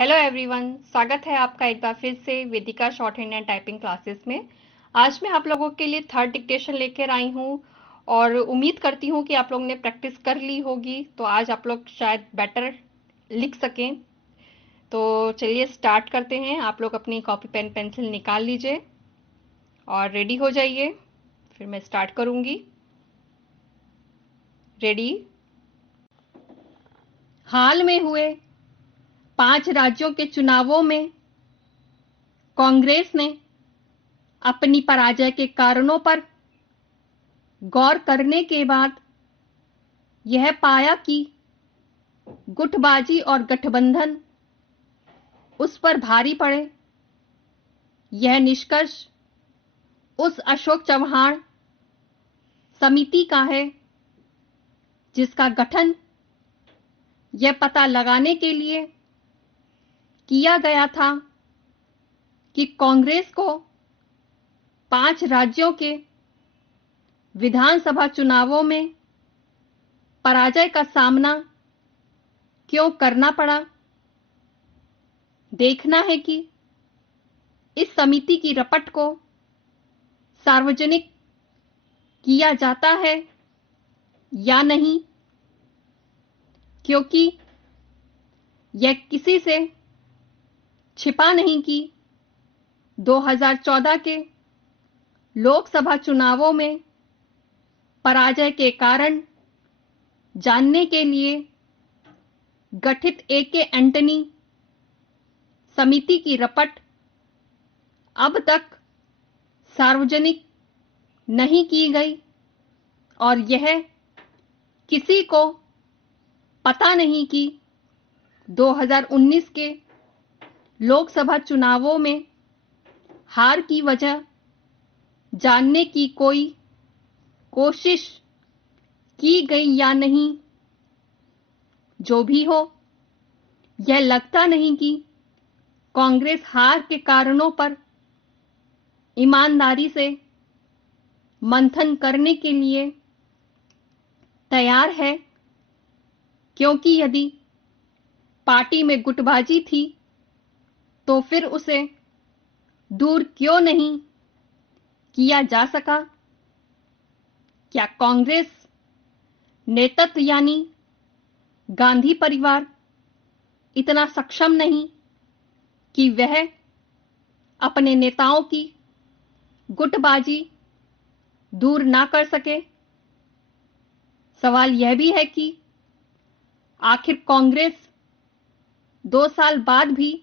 Hello everyone, स्वागत है आपका एक बार फिर से Vedika short hand and typing classes में। आज मैं आप लोगों के लिए थर्ड डिक्टेशन लेकर आई हूँ और उम्मीद करती हूँ कि आप लोगों ने प्रैक्टिस कर ली होगी, तो आज आप लोग शायद बेटर लिख सकें। तो चलिए स्टार्ट करते हैं। आप लोग अपनी कॉपी पेन पेंसिल निकाल लीजिए और रेडी हो जाइए, फिर मैं स्टार्ट करूँगी। रेडी। हाल में हुए 5 राज्यों के चुनावों में कांग्रेस ने अपनी पराजय के कारणों पर गौर करने के बाद यह पाया कि गुटबाजी और गठबंधन उस पर भारी पड़े। यह निष्कर्ष उस अशोक चव्हाण समिति का है जिसका गठन यह पता लगाने के लिए किया गया था कि कांग्रेस को 5 राज्यों के विधानसभा चुनावों में पराजय का सामना क्यों करना पड़ा। देखना है कि इस समिति की रपट को सार्वजनिक किया जाता है या नहीं, क्योंकि यह किसी से छिपा नहीं कि 2014 के लोकसभा चुनावों में पराजय के कारण जानने के लिए गठित ए.के. एंटनी समिति की रपट अब तक सार्वजनिक नहीं की गई और यह किसी को पता नहीं कि 2019 के लोकसभा चुनावों में हार की वजह जानने की कोई कोशिश की गई या नहीं। जो भी हो, यह लगता नहीं कि कांग्रेस हार के कारणों पर ईमानदारी से मंथन करने के लिए तैयार है, क्योंकि यदि पार्टी में गुटबाजी थी तो फिर उसे दूर क्यों नहीं किया जा सका। क्या कांग्रेस नेतृत्व यानी गांधी परिवार इतना सक्षम नहीं कि वह अपने नेताओं की गुटबाजी दूर ना कर सके। सवाल यह भी है कि आखिर कांग्रेस 2 साल बाद भी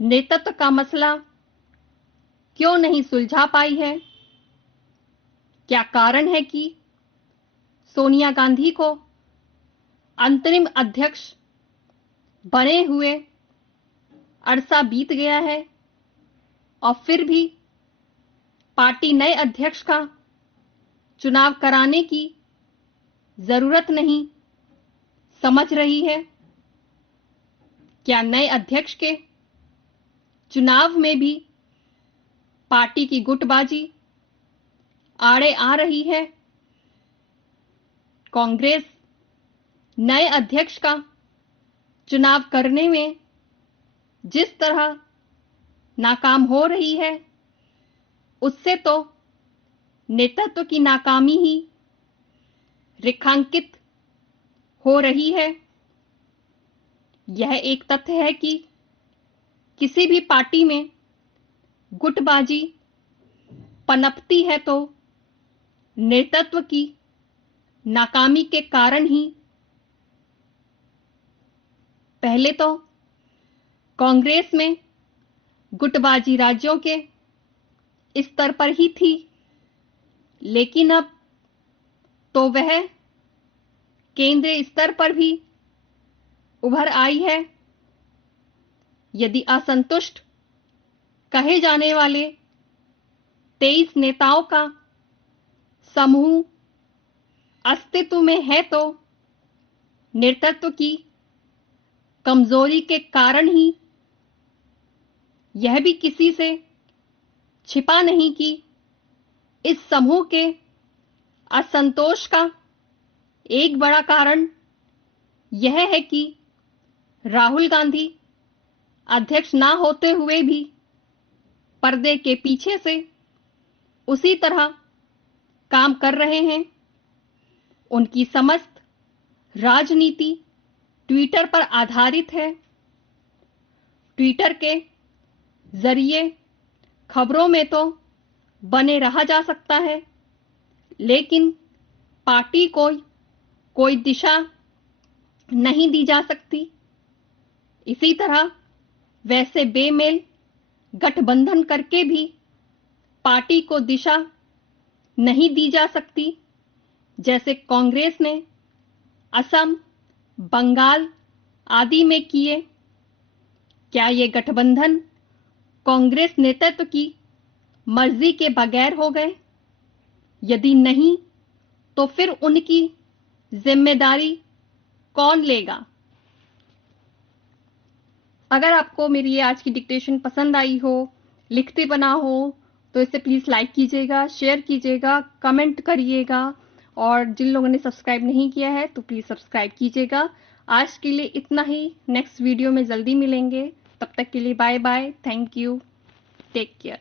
नेतृत्व का मसला क्यों नहीं सुलझा पाई है। क्या कारण है कि सोनिया गांधी को अंतरिम अध्यक्ष बने हुए अरसा बीत गया है और फिर भी पार्टी नए अध्यक्ष का चुनाव कराने की जरूरत नहीं समझ रही है। क्या नए अध्यक्ष के चुनाव में भी पार्टी की गुटबाजी आड़े आ रही है। कांग्रेस नए अध्यक्ष का चुनाव करने में जिस तरह नाकाम हो रही है, उससे तो नेतृत्व की नाकामी ही रेखांकित हो रही है। यह एक तथ्य है कि किसी भी पार्टी में गुटबाजी पनपती है तो नेतृत्व की नाकामी के कारण ही। पहले तो कांग्रेस में गुटबाजी राज्यों के स्तर पर ही थी, लेकिन अब तो वह केंद्रीय स्तर पर भी उभर आई है। यदि असंतुष्ट कहे जाने वाले 23 नेताओं का समूह अस्तित्व में है तो नेतृत्व की कमजोरी के कारण ही। यह भी किसी से छिपा नहीं कि इस समूह के असंतोष का एक बड़ा कारण यह है कि राहुल गांधी अध्यक्ष ना होते हुए भी पर्दे के पीछे से उसी तरह काम कर रहे हैं। उनकी समस्त राजनीति ट्विटर पर आधारित है। ट्विटर के जरिए खबरों में तो बने रहा जा सकता है, लेकिन पार्टी को कोई दिशा नहीं दी जा सकती। इसी तरह वैसे बेमेल गठबंधन करके भी पार्टी को दिशा नहीं दी जा सकती, जैसे कांग्रेस ने असम, बंगाल आदि में किए। क्या ये गठबंधन कांग्रेस नेतृत्व की मर्जी के बगैर हो गए? यदि नहीं, तो फिर उनकी जिम्मेदारी कौन लेगा? अगर आपको मेरी ये आज की डिक्टेशन पसंद आई हो, लिखते बना हो, तो इसे प्लीज लाइक कीजिएगा, शेयर कीजिएगा, कमेंट करिएगा, और जिन लोगों ने सब्सक्राइब नहीं किया है तो प्लीज सब्सक्राइब कीजिएगा। आज के लिए इतना ही। नेक्स्ट वीडियो में जल्दी मिलेंगे। तब तक के लिए bye bye. Thank you. Take care.